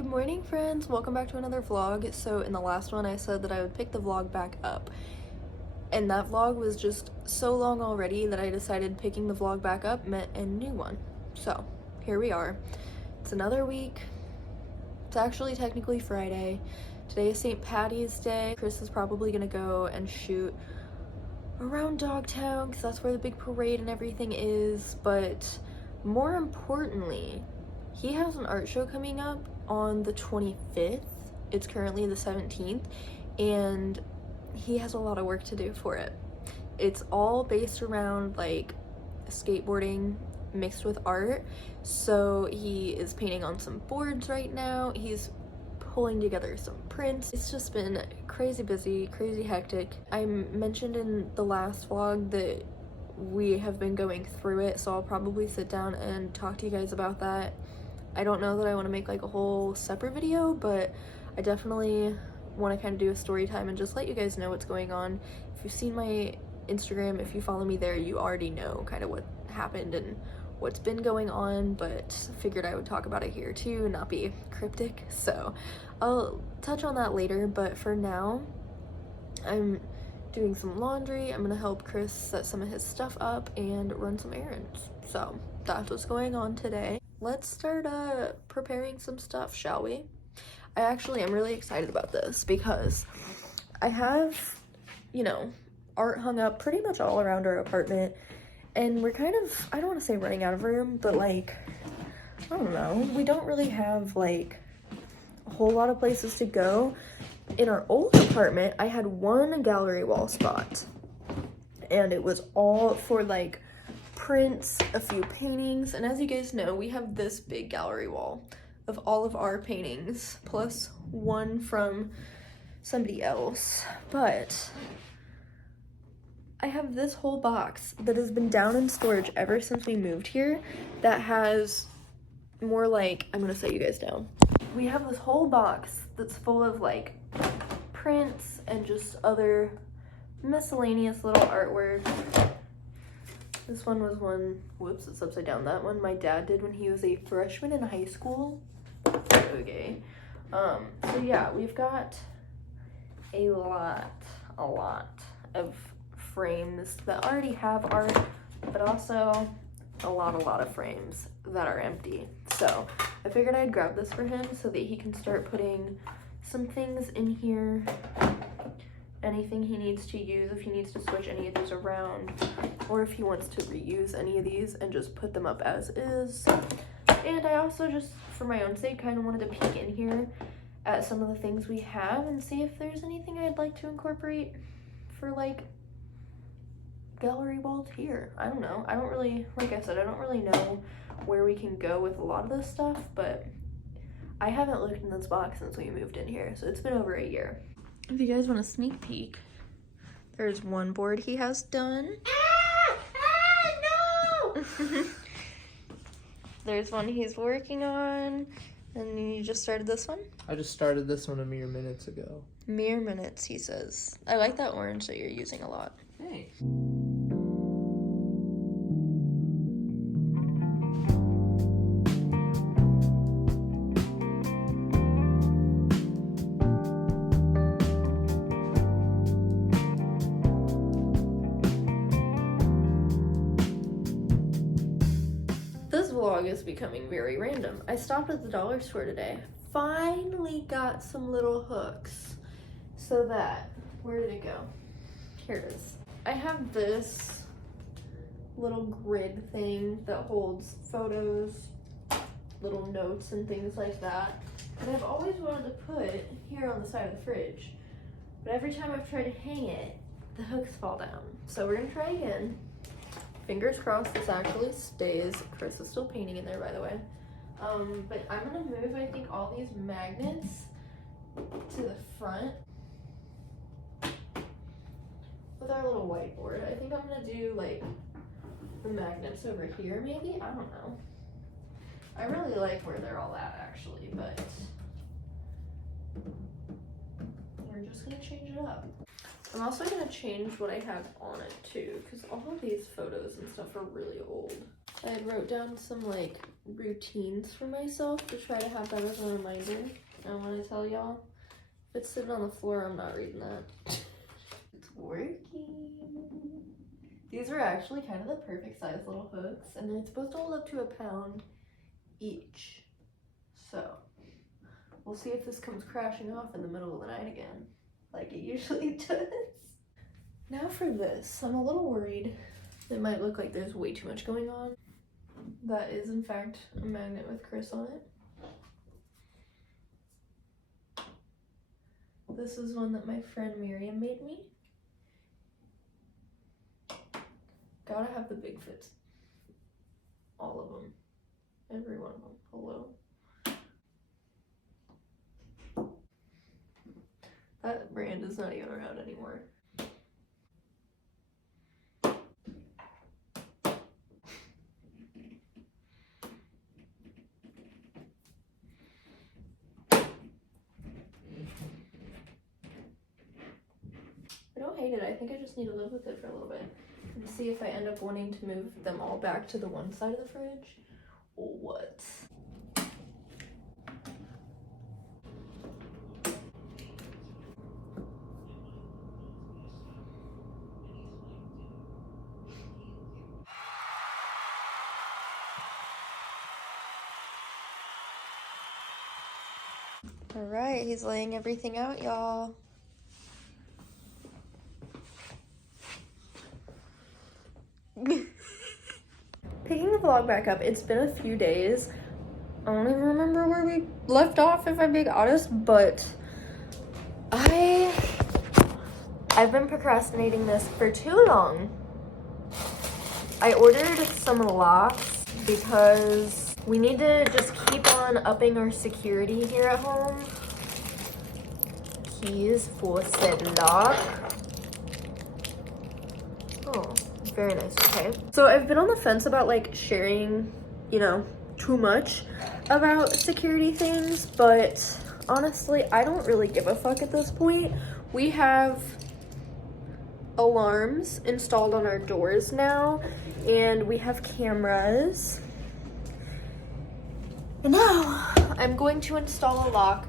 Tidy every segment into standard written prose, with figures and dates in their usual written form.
Good morning, friends. Welcome back to another vlog. So in the last one I said that I would pick the vlog back up, and that vlog was just so long already that I decided picking the vlog back up meant a new one. So here we are. It's another week. It's actually technically Friday. Today is St. Patty's Day. Chris is probably gonna go and shoot around Dogtown because that's where the big parade and everything is, but more importantly, he has an art show coming up on the 25th. It's currently the 17th, and he has a lot of work to do for it. It's all based around like skateboarding mixed with art. So he is painting on some boards right now. He's pulling together some prints. It's just been crazy busy, crazy hectic. I mentioned in the last vlog that we have been going through it, so I'll probably sit down and talk to you guys about that. I don't know that I want to make like a whole separate video, but I definitely want to kind of do a story time and just let you guys know what's going on. If you've seen my Instagram, if you follow me there, you already know kind of what happened and what's been going on, but figured I would talk about it here too and not be cryptic. So I'll touch on that later, but for now I'm doing some laundry. I'm gonna help Chris set some of his stuff up and run some errands. So that's what's going on today. Let's start preparing some stuff, shall we? I actually am really excited about this because I have, you know, art hung up pretty much all around our apartment, and we're kind of, I don't want to say running out of room, but like, I don't know, we don't really have like a whole lot of places to go. In our old apartment, I had one gallery wall spot, and it was all for like prints, a few paintings, and as you guys know, we have this big gallery wall of all of our paintings, plus one from somebody else. But I have this whole box that has been down in storage ever since we moved here that has more like, I'm gonna set you guys down. We have this whole box that's full of like prints and just other miscellaneous little artwork. This one was one, whoops, it's upside down. That one my dad did when he was a freshman in high school. Okay. So yeah, we've got a lot of frames that already have art, but also a lot of frames that are empty. So I figured I'd grab this for him so that he can start putting some things in here, anything he needs to use, if he needs to switch any of these around, or if he wants to reuse any of these and just put them up as is. And I also just, for my own sake, kind of wanted to peek in here at some of the things we have and see if there's anything I'd like to incorporate for like gallery walls here. I don't know. I don't really, like I said, I don't really know where we can go with a lot of this stuff, but I haven't looked in this box since we moved in here, so it's been over a year. If you guys want a sneak peek, there's one board he has done. No! There's one he's working on, and you just started this one? I just started this one a mere minutes ago. Mere minutes, he says. I like that orange that you're using a lot. Thanks. This vlog is becoming very random. I stopped at the dollar store today. Finally got some little hooks so that, where did it go? Here it is. I have this little grid thing that holds photos, little notes and things like that, that I've always wanted to put here on the side of the fridge. But every time I've tried to hang it, the hooks fall down. So we're gonna try again. Fingers crossed this actually stays. Chris is still painting in there, by the way. But I'm gonna move, I think, all these magnets to the front with our little whiteboard. I think I'm gonna do like the magnets over here, maybe? I don't know. I really like where they're all at, actually, but we're just gonna change it up. I'm also gonna change what I have on it too, because all of these photos and stuff are really old. I had wrote down some like routines for myself to try to have that as a reminder. I want to tell y'all, if it's sitting on the floor, I'm not reading that. It's working. These are actually kind of the perfect size little hooks, and they're supposed to hold up to 1 pound each. So we'll see if this comes crashing off in the middle of the night again, like it usually does. Now for this, I'm a little worried. It might look like there's way too much going on. That is in fact a magnet with Chris on it. This is one that my friend Miriam made me. Gotta have the Bigfoots. All of them. Every one of them. Hello. That brand is not even around anymore. I don't hate it. I think I just need to live with it for a little bit and see if I end up wanting to move them all back to the one side of the fridge or what. All right, he's laying everything out, y'all. Picking the vlog back up, it's been a few days. I don't even remember where we left off, if I'm being honest, but I've been procrastinating this for too long. I ordered some locks because we need to just keep on upping our security here at home. Keys for said lock. Oh, very nice. Okay. So I've been on the fence about like sharing, you know, too much about security things, but honestly, I don't really give a fuck at this point. We have alarms installed on our doors now, and we have cameras. And now I'm going to install a lock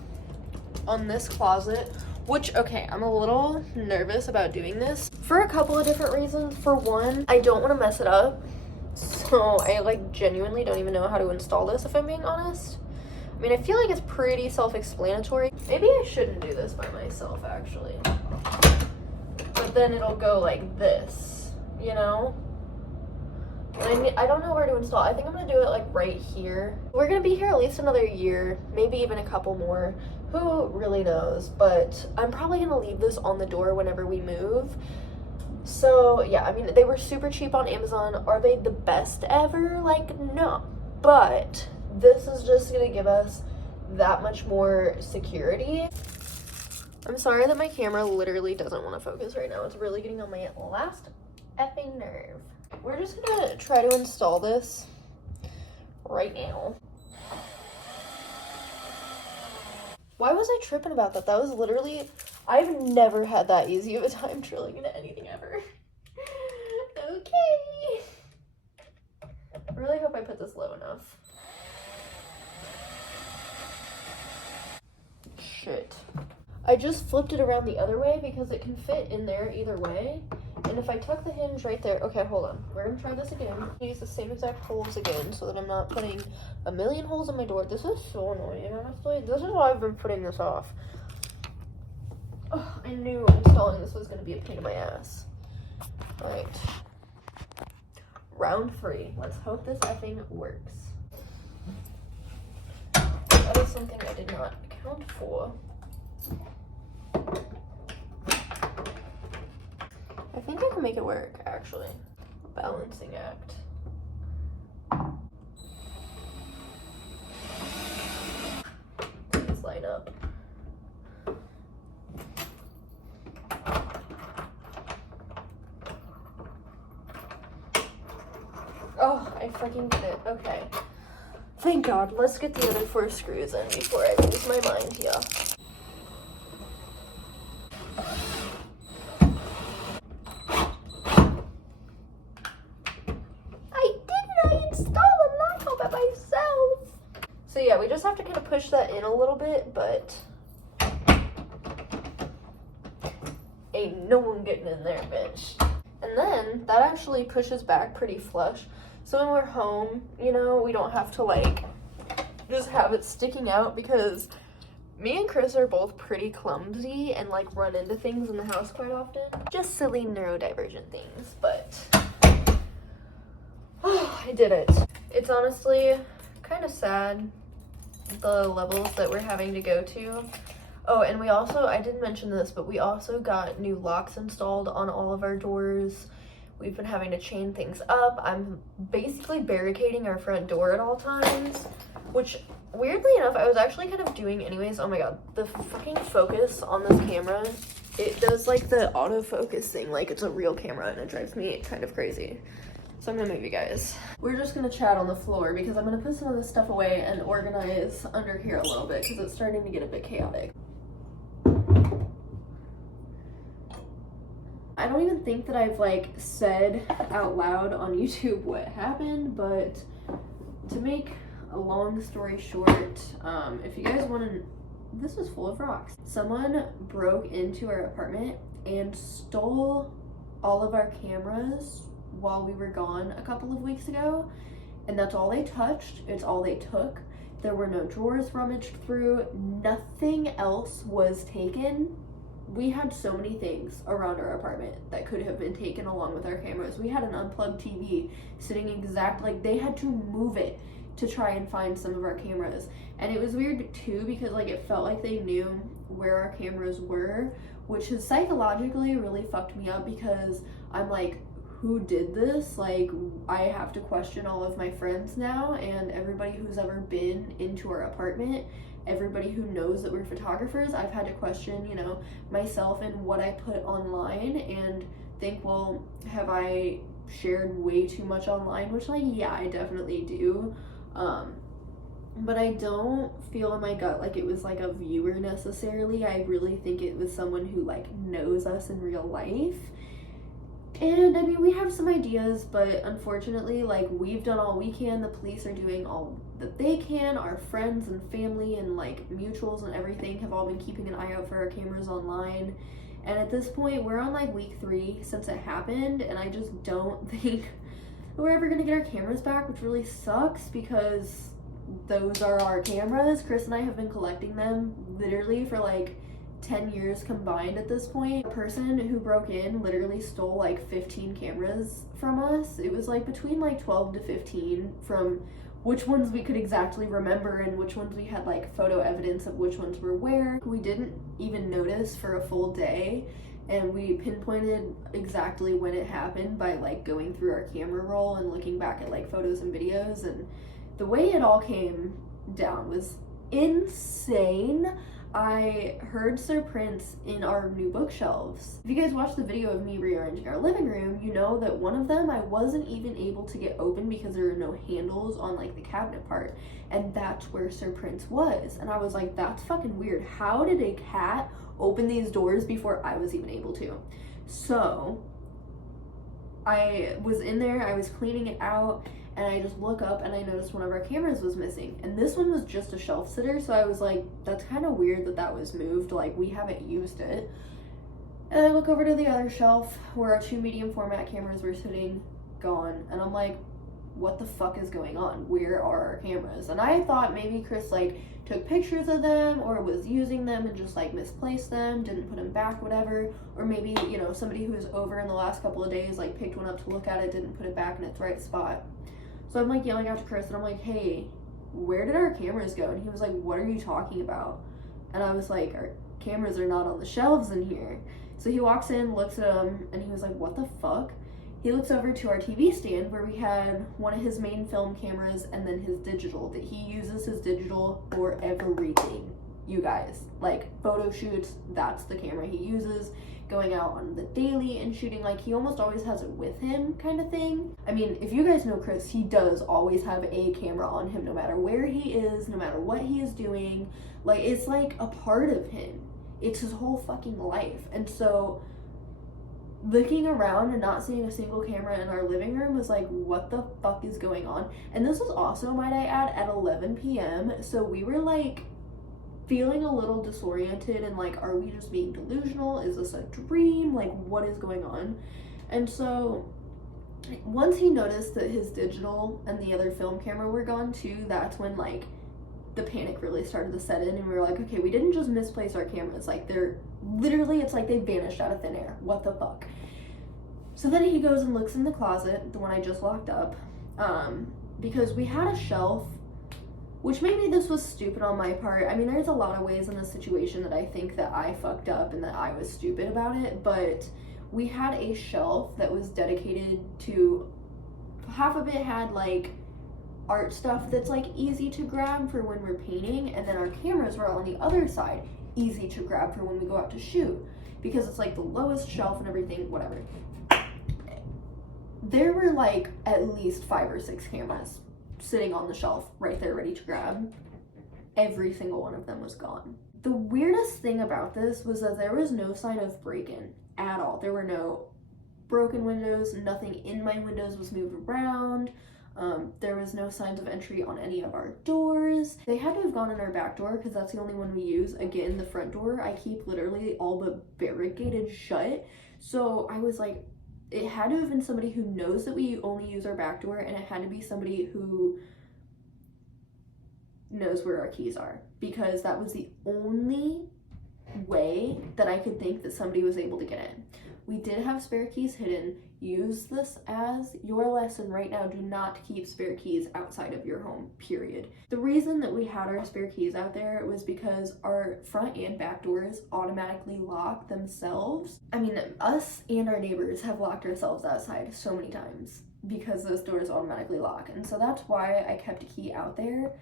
on this closet, which, okay, I'm a little nervous about doing this for a couple of different reasons. For one, I don't want to mess it up. So I like genuinely don't even know how to install this, if I'm being honest. I mean, I feel like it's pretty self-explanatory. Maybe I shouldn't do this by myself, actually. But then it'll go like this, you know? And I don't know where to install. I think I'm gonna do it like right here. We're gonna be here at least another year, maybe even a couple more. Who really knows? But I'm probably gonna leave this on the door whenever we move. So yeah, I mean, they were super cheap on Amazon. Are they the best ever? Like, no. But this is just gonna give us that much more security. I'm sorry that my camera literally doesn't want to focus right now. It's really getting on my last effing nerve. We're just gonna try to install this right now. Why was I tripping about that? That was literally, I've never had that easy of a time drilling into anything ever. Okay. I really hope I put this low enough. Shit. I just flipped it around the other way because it can fit in there either way. And if I tuck the hinge right there, okay, hold on. We're gonna try this again. Use the same exact holes again so that I'm not putting a million holes in my door. This is so annoying, honestly. This is why I've been putting this off. Oh, I knew installing this was gonna be a pain in my ass. All right. Round 3. Let's hope this effing works. That is something I did not account for. I think I can make it work, actually. Balancing act. Please line up. Oh, I freaking did it. Okay. Thank God. Let's get the other 4 screws in before I lose my mind here. I push that in a little bit, but ain't no one getting in there, bitch. And then that actually pushes back pretty flush. So when we're home, you know, we don't have to like just have it sticking out, because me and Chris are both pretty clumsy and like run into things in the house quite often. Just silly neurodivergent things, but I did it. It's honestly kind of sad, the levels that we're having to go to. Oh, and we also, I didn't mention this, but we also got new locks installed on all of our doors. We've been having to chain things up. I'm basically barricading our front door at all times, which weirdly enough, I was actually kind of doing anyways. Oh my god, the fucking focus on this camera, it does like the autofocus thing like it's a real camera, and it drives me kind of crazy. So I'm gonna move you guys. We're just gonna chat on the floor because I'm gonna put some of this stuff away and organize under here a little bit because it's starting to get a bit chaotic. I don't even think that I've like said out loud on YouTube what happened, but to make a long story short, if you guys want to, this is full of rocks. Someone broke into our apartment and stole all of our cameras while we were gone a couple of weeks ago, and that's all they touched. It's all they took. There were no drawers rummaged through. Nothing else was taken. We had so many things around our apartment that could have been taken along with our cameras. We had an unplugged TV sitting like they had to move it to try and find some of our cameras. And it was weird too because like it felt like they knew where our cameras were, which has psychologically really fucked me up because I'm like, who did this? Like, I have to question all of my friends now and everybody who's ever been into our apartment, everybody who knows that we're photographers. I've had to question, you know, myself and what I put online and think, well, have I shared way too much online? Which, like, yeah, I definitely do. But I don't feel in my gut like it was like a viewer necessarily. I really think it was someone who like knows us in real life. And I mean, we have some ideas, but unfortunately, like, we've done all we can. The police are doing all that they can. Our friends and family and like mutuals and everything have all been keeping an eye out for our cameras online. And at this point, we're on like week 3 since it happened, and I just don't think we're ever gonna get our cameras back, which really sucks because those are our cameras. Chris and I have been collecting them literally for like 10 years combined at this point. The person who broke in literally stole like 15 cameras from us. It was like between like 12 to 15 from which ones we could exactly remember and which ones we had like photo evidence of which ones were where. We didn't even notice for a full day, and we pinpointed exactly when it happened by like going through our camera roll and looking back at like photos and videos, and the way it all came down was insane. I heard Sir Prince in our new bookshelves. If you guys watched the video of me rearranging our living room, you know that one of them I wasn't even able to get open because there are no handles on like the cabinet part, and that's where Sir Prince was. And I was like, that's fucking weird. How did a cat open these doors before I was even able to? So I was in there, I was cleaning it out, and I just look up and I noticed one of our cameras was missing, and this one was just a shelf sitter, so I was like, that's kind of weird that that was moved, like we haven't used it. And I look over to the other shelf where our 2 medium format cameras were sitting, gone, and I'm like, what the fuck is going on? Where are our cameras? And I thought maybe Chris like took pictures of them or was using them and just like misplaced them, didn't put them back, whatever. Or maybe, you know, somebody who was over in the last couple of days like picked one up to look at it, didn't put it back in its right spot. So I'm like yelling out to Chris and I'm like, hey, where did our cameras go? And he was like, what are you talking about? And I was like, our cameras are not on the shelves in here. So he walks in, looks at them, and he was like, what the fuck? He looks over to our TV stand where we had one of his main film cameras and then his digital, that he uses his digital for everything, you guys. Like photo shoots, that's the camera he uses. Going out on the daily and shooting, like he almost always has it with him kind of thing. I mean, if you guys know Chris, he does always have a camera on him no matter where he is, no matter what he is doing. Like, it's like a part of him. It's his whole fucking life. And so looking around and not seeing a single camera in our living room was like, what the fuck is going on? And this was also, might I add, at 11 p.m. So we were like feeling a little disoriented and like, are we just being delusional? Is this a dream? Like, what is going on? And so once he noticed that his digital and the other film camera were gone too, that's when like the panic really started to set in, and we were like, okay, we didn't just misplace our cameras, like they're literally, it's like they vanished out of thin air. What the fuck? So then he goes and looks in the closet, the one I just locked up, because we had a shelf, which maybe this was stupid on my part. I mean, there's a lot of ways in this situation that I think that I fucked up and that I was stupid about it, but we had a shelf that was dedicated to, half of it had like art stuff that's like easy to grab for when we're painting, and then our cameras were on the other side, easy to grab for when we go out to shoot, because it's like the lowest shelf and everything, whatever. There were like at least 5 or 6 cameras sitting on the shelf right there ready to grab. Every single one of them was gone. The weirdest thing about this was that there was no sign of break-in at all. There were no broken windows, nothing in my windows was moved around. There was no signs of entry on any of our doors. They had to have gone in our back door because that's the only one we use. Again, the front door I keep literally all but barricaded shut. So I was like, it had to have been somebody who knows that we only use our back door, and it had to be somebody who knows where our keys are, because that was the only way that I could think that somebody was able to get in. We did have spare keys hidden. Use this as your lesson right now. Do not keep spare keys outside of your home, period. The reason that we had our spare keys out there was because our front and back doors automatically lock themselves. I mean, us and our neighbors have locked ourselves outside so many times because those doors automatically lock. And so that's why I kept a key out there.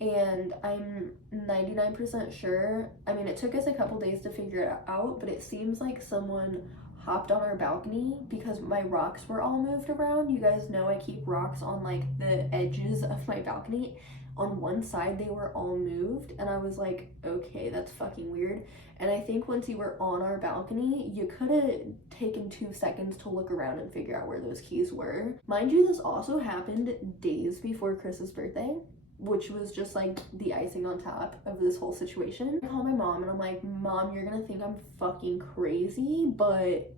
And I'm 99% sure, I mean, it took us a couple days to figure it out, but it seems like someone hopped on our balcony because my rocks were all moved around. You guys know I keep rocks on like the edges of my balcony. On one side they were all moved, and I was like, okay, that's fucking weird. And I think once you were on our balcony, you could have taken 2 seconds to look around and figure out where those keys were. Mind you, this also happened days before Chris's birthday, which was just like the icing on top of this whole situation. I call my mom and I'm like, Mom, you're gonna think I'm fucking crazy, but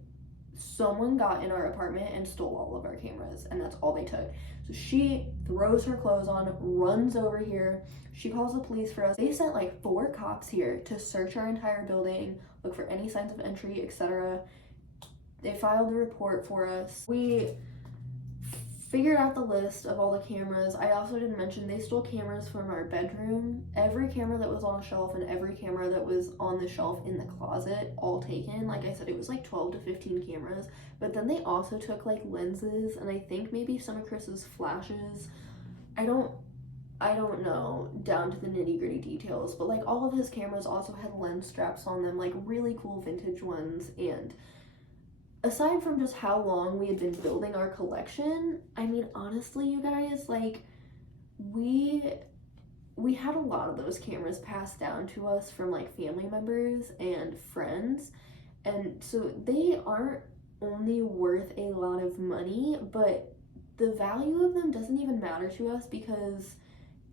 someone got in our apartment and stole all of our cameras, and that's all they took. So she throws her clothes on, runs over here, she calls the police for us. They sent like 4 cops here to search our entire building, look for any signs of entry, etc. They filed a report for us. We figured out the list of all the cameras. I also didn't mention they stole cameras from our bedroom. Every camera that was on a shelf and every camera that was on the shelf in the closet, all taken. Like I said, it was like 12 to 15 cameras. But then they also took like lenses, and I think maybe some of Chris's flashes. I don't know down to the nitty-gritty details, but like all of his cameras also had lens straps on them, like really cool vintage ones. And aside from just how long we had been building our collection, I mean, honestly, you guys, like, we had a lot of those cameras passed down to us from, like, family members and friends, and so they aren't only worth a lot of money, but the value of them doesn't even matter to us because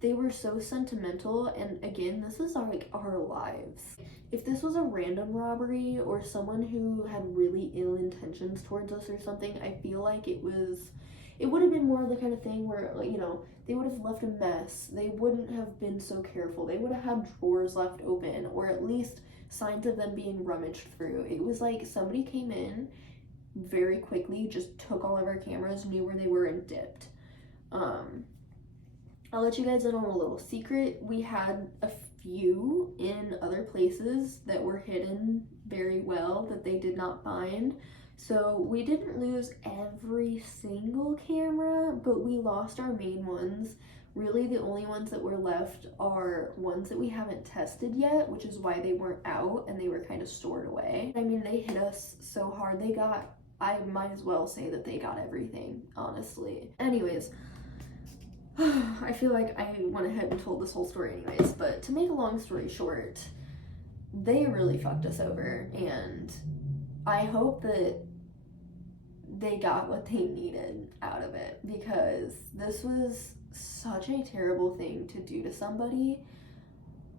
they were so sentimental. And again, this is our lives. If this was a random robbery or someone who had really ill intentions towards us or something, I feel like it would have been more the kind of thing where, you know, they would have left a mess. They wouldn't have been so careful. They would have had drawers left open, or at least signs of them being rummaged through. It was like somebody came in very quickly, just took all of our cameras, knew where they were, and dipped. I'll let you guys in on a little secret. We had a few in other places that were hidden very well that they did not find. So we didn't lose every single camera, but we lost our main ones. Really, the only ones that were left are ones that we haven't tested yet, which is why they weren't out and they were kind of stored away. I mean, they hit us so hard. I might as well say that they got everything, honestly. Anyways, I feel like I went ahead and told this whole story anyways, but to make a long story short, they really fucked us over, and I hope that they got what they needed out of it, because this was such a terrible thing to do to somebody.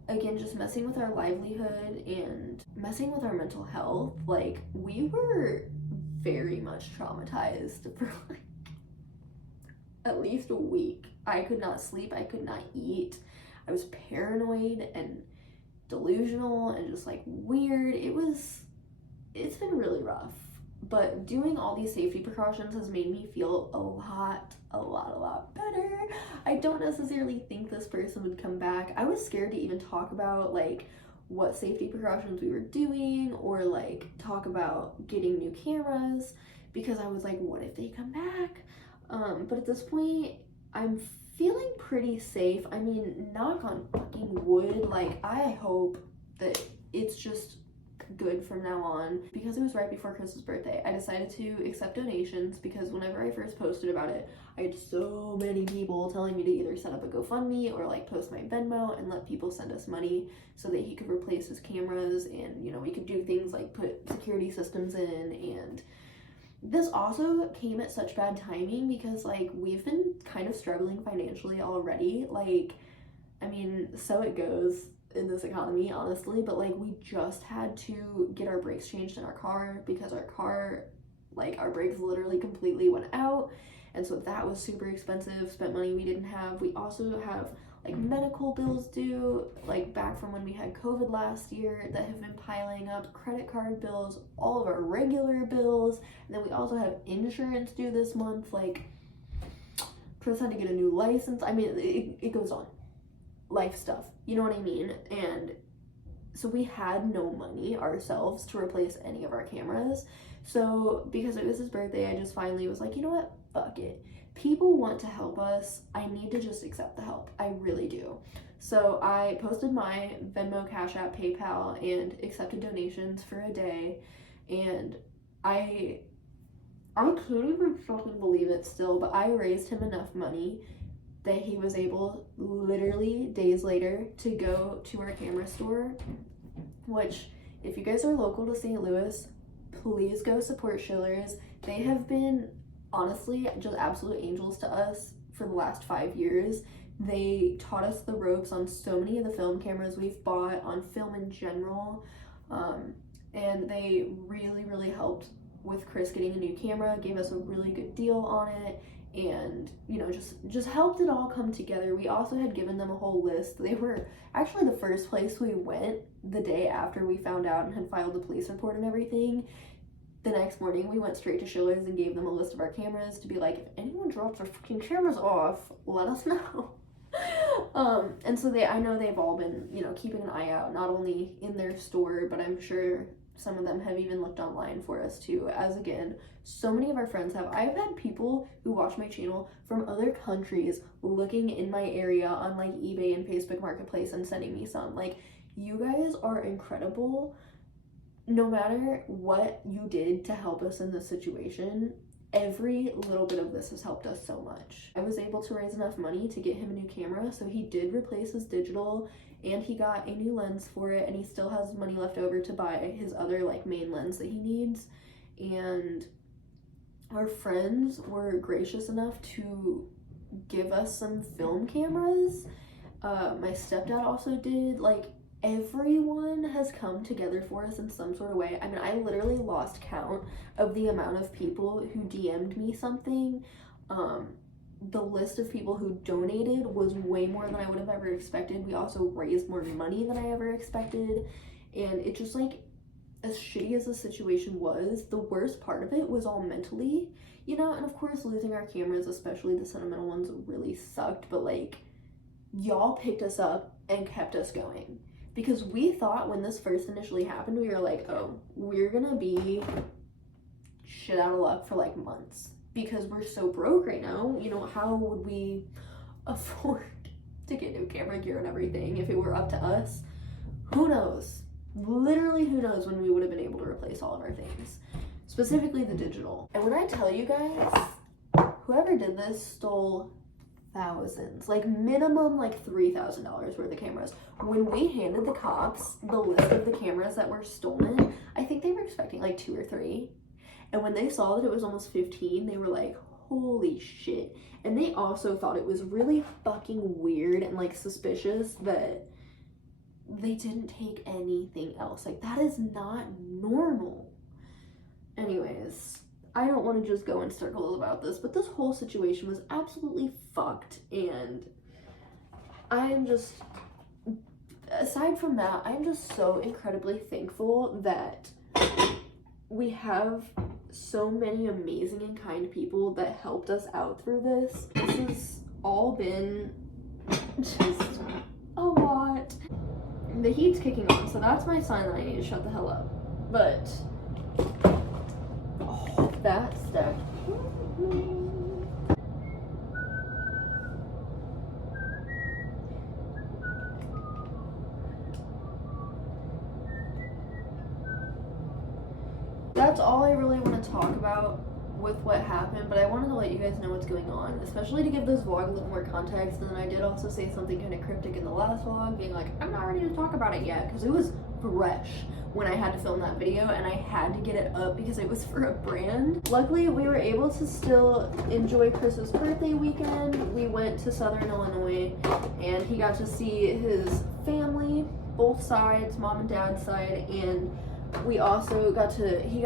Again, just messing with our livelihood and messing with our mental health. Like, we were very much traumatized for like at least a week. I could not sleep, I could not eat. I was paranoid and delusional and just like weird. It's been really rough. But doing all these safety precautions has made me feel a lot better. I don't necessarily think this person would come back. I was scared to even talk about like what safety precautions we were doing, or like talk about getting new cameras, because I was like, what if they come back? But at this point, I'm feeling pretty safe. I mean, knock on fucking wood, like I hope that it's just good from now on. Because it was right before Chris's birthday, I decided to accept donations, because whenever I first posted about it, I had so many people telling me to either set up a GoFundMe or like post my Venmo and let people send us money so that he could replace his cameras, and you know, we could do things like put security systems in. And this also came at such bad timing, because like we've been kind of struggling financially already. Like, I mean, so it goes in this economy, honestly, but like we just had to get our brakes changed in our car, because our car, like our brakes literally completely went out, and so that was super expensive. Spent money we didn't have. We also have like medical bills due, like back from when we had COVID last year, that have been piling up, credit card bills, all of our regular bills, and then we also have insurance due this month. Like, Chris had to get a new license. I mean, it goes on. Life stuff, you know what I mean? And so we had no money ourselves to replace any of our cameras. So because it was his birthday, I just finally was like, you know what, fuck it, people want to help us, I need to just accept the help. I really do. So I posted my Venmo, Cash App, PayPal, and accepted donations for a day. And I can't even fucking believe it still, but I raised him enough money that he was able, literally days later, to go to our camera store, which, if you guys are local to St. Louis, please go support Schiller's. They have been, honestly, just absolute angels to us for the last 5 years. They taught us the ropes on so many of the film cameras we've bought, on film in general, and they really helped with Chris getting a new camera, gave us a really good deal on it, and you know, just helped it all come together. We also had given them a whole list. They were actually the first place we went the day after we found out and had filed the police report and everything. The next morning we went straight to Schiller's and gave them a list of our cameras to be like, if anyone drops their fucking cameras off, let us know. And so I know they've all been, you know, keeping an eye out, not only in their store, but I'm sure some of them have even looked online for us too, as again, so many of our friends have. I've had people who watch my channel from other countries looking in my area on like eBay and Facebook Marketplace and sending me some. Like, you guys are incredible. No matter what you did to help us in this situation, every little bit of this has helped us so much. I was able to raise enough money to get him a new camera, so he did replace his digital, and he got a new lens for it, and he still has money left over to buy his other like main lens that he needs. And our friends were gracious enough to give us some film cameras. My stepdad also did. Like, everyone has come together for us in some sort of way. I mean, I literally lost count of the amount of people who DM'd me something. The list of people who donated was way more than I would have ever expected. We also raised more money than I ever expected. And it just, like, as shitty as the situation was, the worst part of it was all mentally, you know. And of course, losing our cameras, especially the sentimental ones, really sucked. But like, y'all picked us up and kept us going. Because we thought when this first initially happened, we were like, oh, we're gonna be shit out of luck for like months, because we're so broke right now. You know, how would we afford to get new camera gear and everything if it were up to us? Who knows? Literally, who knows when we would have been able to replace all of our things, specifically the digital. And when I tell you guys, whoever did this stole thousands, like minimum like $3,000 worth of cameras. When we handed the cops the list of the cameras that were stolen, I think they were expecting like 2 or 3, And when they saw that it was almost 15, they were like, holy shit. And they also thought it was really fucking weird and like suspicious that they didn't take anything else. Like, that is not normal. Anyways, I don't want to just go in circles about this, but this whole situation was absolutely fucked. And I am just, aside from that, I'm just so incredibly thankful that we have so many amazing and kind people that helped us out through this. This has all been just a lot. The heat's kicking on, so that's my sign that I need to shut the hell up. But oh, that stuff. That's all I really want to talk about with what happened, but I wanted to let you guys know what's going on, especially to give this vlog a little more context. And then I did also say something kind of cryptic in the last vlog, being like, I'm not ready to talk about it yet, because it was fresh when I had to film that video, and I had to get it up because it was for a brand. Luckily, we were able to still enjoy Chris's birthday weekend. We went to Southern Illinois, and he got to see his family, both sides, mom and dad's side, and we also he got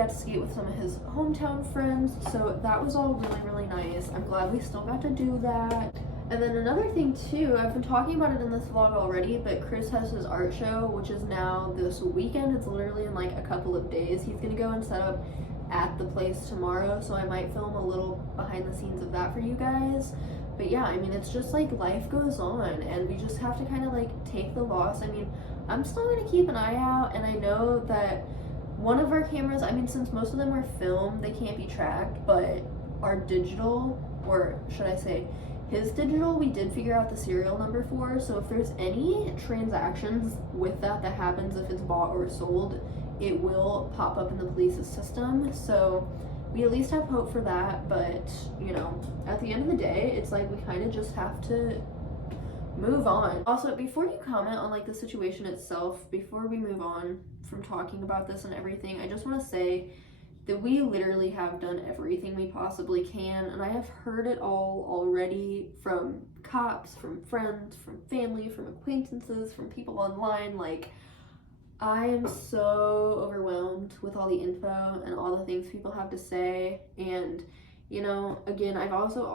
to skate with some of his hometown friends, so that was all really, really nice. I'm glad we still got to do that. And then another thing too, I've been talking about it in this vlog already, but Chris has his art show, which is now this weekend. It's literally in like a couple of days. He's gonna go and set up at the place tomorrow, so I might film a little behind the scenes of that for you guys. But yeah, I mean, it's just like life goes on, and we just have to kind of like take the loss. I mean, I'm still gonna keep an eye out, and I know that one of our cameras, I mean, since most of them are film, they can't be tracked, but our digital, or should I say his digital, we did figure out the serial number for, so if there's any transactions with that happens, if it's bought or sold, it will pop up in the police's system. So we at least have hope for that. But you know, at the end of the day, it's like we kind of just have to move on. Also, before you comment on like the situation itself, before we move on from talking about this and everything, I just want to say that we literally have done everything we possibly can, and I have heard it all already from cops, from friends, from family, from acquaintances, from people online. Like, I am so overwhelmed with all the info and all the things people have to say. And you know, again, I've also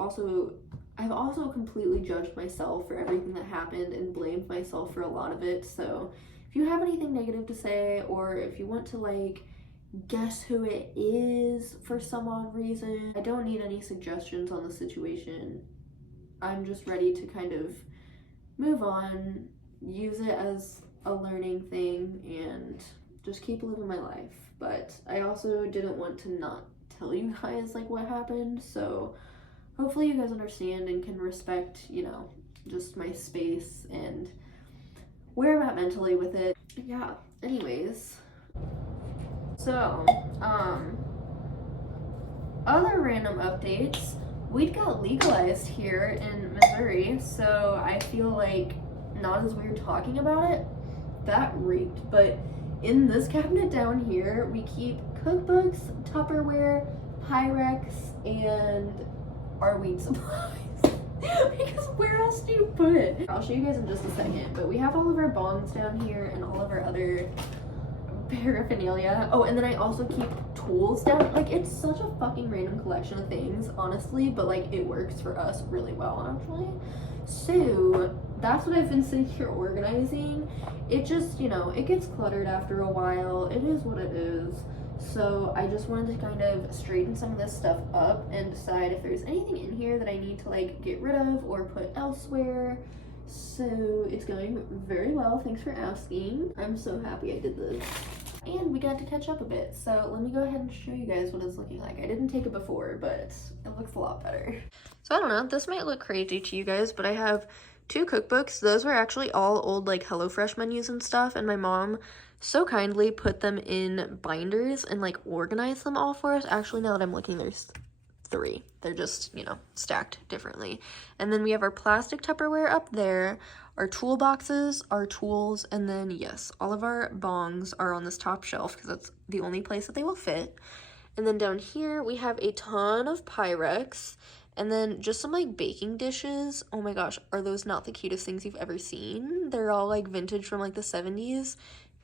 completely judged myself for everything that happened and blamed myself for a lot of it. So if you have anything negative to say, or if you want to like guess who it is for some odd reason, I don't need any suggestions on the situation. I'm just ready to kind of move on, use it as a learning thing, and just keep living my life. But I also didn't want to not tell you guys like what happened, so hopefully you guys understand and can respect, you know, just my space and where I'm at mentally with it. Yeah, anyways. So, other random updates. Weed got legalized here in Missouri, so I feel like not as weird talking about it. That reeked. But in this cabinet down here, we keep cookbooks, Tupperware, Pyrex, and our weed supplies. Because where else do you put it? I'll show you guys in just a second, but we have all of our bongs down here and all of our other paraphernalia. Oh, and then I also keep tools down. Like, it's such a fucking random collection of things, honestly, but like it works for us really well, actually. So that's what I've been sitting here organizing. It just, you know, it gets cluttered after a while. It is what it is. So I just wanted to kind of straighten some of this stuff up and decide if there's anything in here that I need to like get rid of or put elsewhere. So it's going very well, thanks for asking. I'm so happy I did this. And we got to catch up a bit, so let me go ahead and show you guys what it's looking like. I didn't take it before, but it looks a lot better. So I don't know, this might look crazy to you guys, but I have 2 cookbooks. Those were actually all old like HelloFresh menus and stuff, and my mom so kindly put them in binders and like organized them all for us. Actually, now that I'm looking, there's 3. They're just, you know, stacked differently. And then we have our plastic Tupperware up there, our toolboxes, our tools, and then yes, all of our bongs are on this top shelf because that's the only place that they will fit. And then down here we have a ton of Pyrex, and then just some like baking dishes. Oh my gosh, are those not the cutest things you've ever seen? They're all like vintage from like the 70s.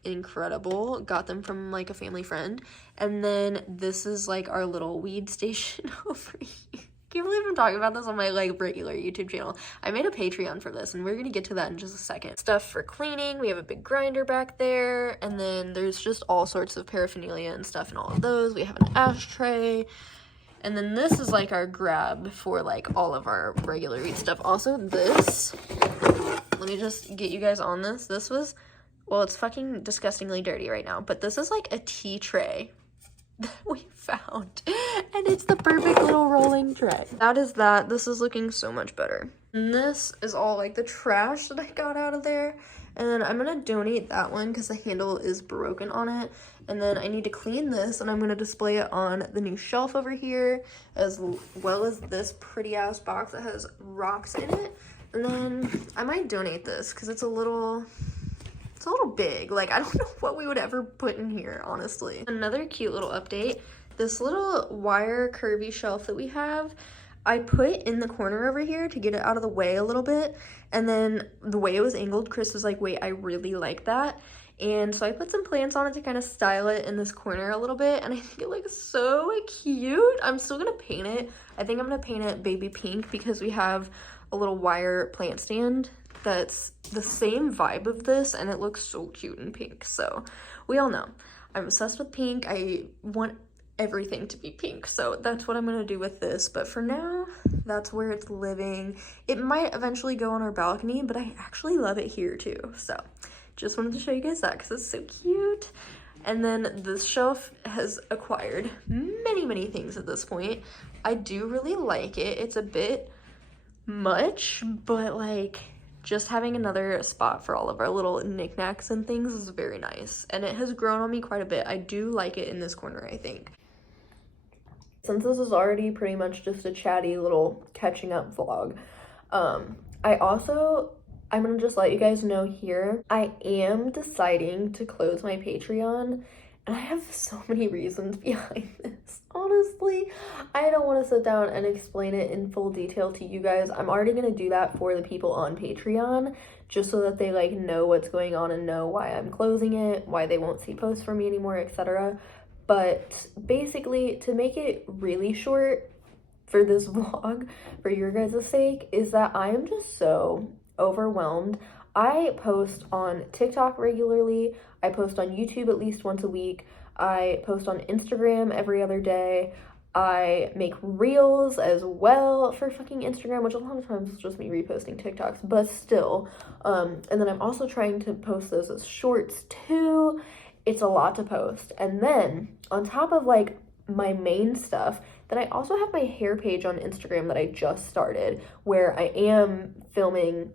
Incredible. Got them from like a family friend. And then this is like our little weed station over here. Can't believe I'm talking about this on my like regular YouTube channel. I made a Patreon for this, and we're gonna get to that in just a second. Stuff for cleaning. We have a big grinder back there, and then there's just all sorts of paraphernalia and stuff in all of those. We have an ashtray, and then this is like our grab for like all of our regular weed stuff. Also this, let me just get you guys on this. This was, well, it's fucking disgustingly dirty right now, but this is like a tea tray that we found, and it's the perfect little rolling tray. That is that. This is looking so much better. And this is all like the trash that I got out of there, and then I'm gonna donate that one because the handle is broken on it. And then I need to clean this, and I'm gonna display it on the new shelf over here, as well as this pretty ass box that has rocks in it. And then I might donate this because it's a little big. Like, I don't know what we would ever put in here, honestly. Another cute little update. This little wire curvy shelf that we have, I put in the corner over here to get it out of the way a little bit. And then the way it was angled, Chris was like, wait, I really like that. And so I put some plants on it to kind of style it in this corner a little bit. And I think it looks so cute. I'm still gonna paint it. I think I'm gonna paint it baby pink because we have a little wire plant stand that's the same vibe of this, and it looks so cute in pink. So we all know I'm obsessed with pink. I want everything to be pink, so that's what I'm gonna do with this. But for now, that's where it's living. It might eventually go on our balcony, but I actually love it here too. So just wanted to show you guys that because it's so cute. And then this shelf has acquired many things at this point. I do really like it. It's a bit much, but like, just having another spot for all of our little knickknacks and things is very nice. And it has grown on me quite a bit. I do like it in this corner, I think. Since this is already pretty much just a chatty little catching up vlog, I'm gonna just let you guys know here, I am deciding to close my Patreon. And I have so many reasons behind this. Honestly, I don't want to sit down and explain it in full detail to you guys. I'm already going to do that for the people on Patreon, just so that they like know what's going on and know why I'm closing it, why they won't see posts from me anymore, etc. But basically, to make it really short for this vlog, for your guys' sake, is that I am just so overwhelmed. I post on TikTok regularly. I post on YouTube at least once a week. I post on Instagram every other day. I make reels as well for fucking Instagram, which a lot of times is just me reposting TikToks, but still. And then I'm also trying to post those as shorts too. It's a lot to post. And then on top of like my main stuff, then I also have my hair page on Instagram that I just started, where I am filming,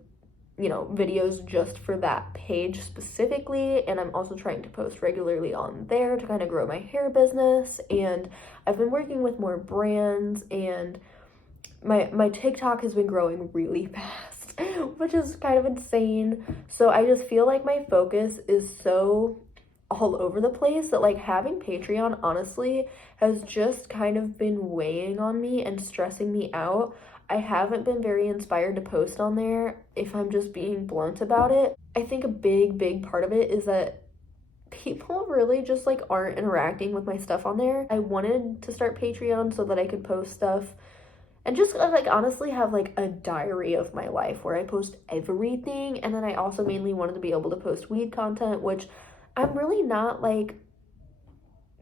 you know, videos just for that page specifically. And I'm also trying to post regularly on there to kind of grow my hair business. And I've been working with more brands, and my TikTok has been growing really fast, which is kind of insane. So I just feel like my focus is so all over the place that like having Patreon honestly has just kind of been weighing on me and stressing me out. I haven't been very inspired to post on there, if I'm just being blunt about it. I think a big part of it is that people really just like aren't interacting with my stuff on there. I wanted to start Patreon so that I could post stuff and just like honestly have like a diary of my life where I post everything. And then I also mainly wanted to be able to post weed content, which I'm really not like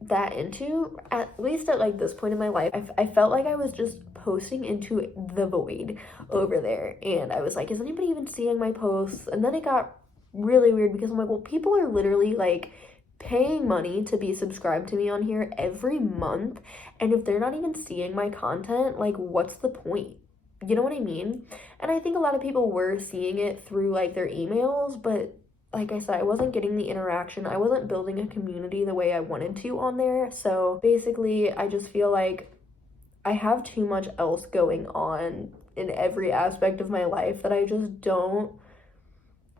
that into, at least at like this point in my life. I felt like I was just posting into the void over there, and I was like, is anybody even seeing my posts? And then it got really weird because I'm like, well, people are literally like paying money to be subscribed to me on here every month, and if they're not even seeing my content, like what's the point? You know what I mean? And I think a lot of people were seeing it through like their emails, but like I said, I wasn't getting the interaction. I wasn't building a community the way I wanted to on there. So basically, I just feel like I have too much else going on in every aspect of my life that I just don't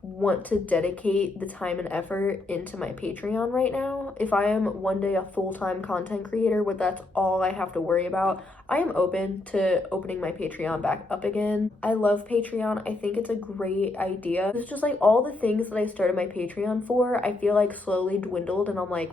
want to dedicate the time and effort into my Patreon right now. If I am one day a full-time content creator where that's all I have to worry about, I am open to opening my Patreon back up again. I love Patreon. I think it's a great idea. It's just like all the things that I started my Patreon for, I feel like slowly dwindled, and I'm like,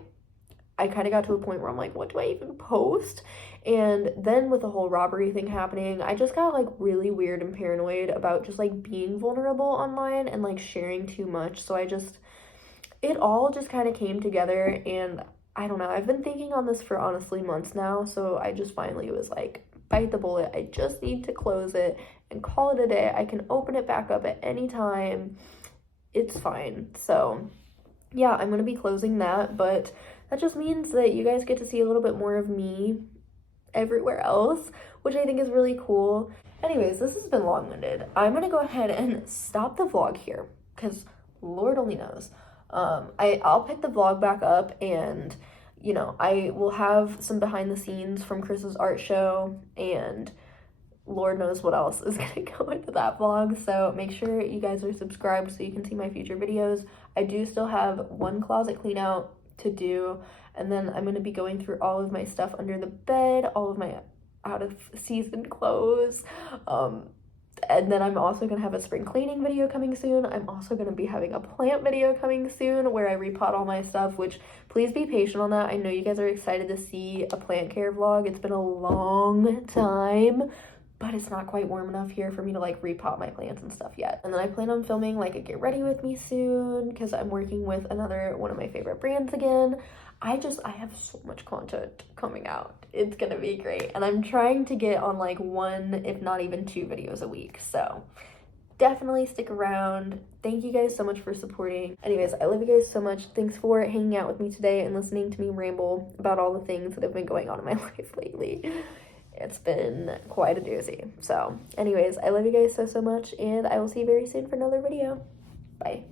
I kind of got to a point where I'm like, what do I even post? And then with the whole robbery thing happening, I just got like really weird and paranoid about just like being vulnerable online and like sharing too much. So it all just kind of came together, and I don't know. I've been thinking on this for honestly months now. So I just finally was like, bite the bullet. I just need to close it and call it a day. I can open it back up at any time. It's fine. So yeah, I'm going to be closing that, but that just means that you guys get to see a little bit more of me everywhere else, which I think is really cool. Anyways, this has been long-winded. I'm going to go ahead and stop the vlog here because Lord only knows. I'll pick the vlog back up, and, you know, I will have some behind the scenes from Chris's art show, and Lord knows what else is going to go into that vlog. So make sure you guys are subscribed so you can see my future videos. I do still have one closet clean out to do, and then I'm going to be going through all of my stuff under the bed, all of my out of season clothes, and then I'm also going to have a spring cleaning video coming soon. I'm also going to be having a plant video coming soon where I repot all my stuff, which please be patient on that. I know you guys are excited to see a plant care vlog. It's been a long time, but it's not quite warm enough here for me to like repot my plants and stuff yet. And then I plan on filming like a get ready with me soon because I'm working with another one of my favorite brands again. I have so much content coming out. It's gonna be great. And I'm trying to get on like one, if not even 2 videos a week. So definitely stick around. Thank you guys so much for supporting. Anyways, I love you guys so much. Thanks for hanging out with me today and listening to me ramble about all the things that have been going on in my life lately. It's been quite a doozy. So anyways, I love you guys so much, and I will see you very soon for another video. Bye.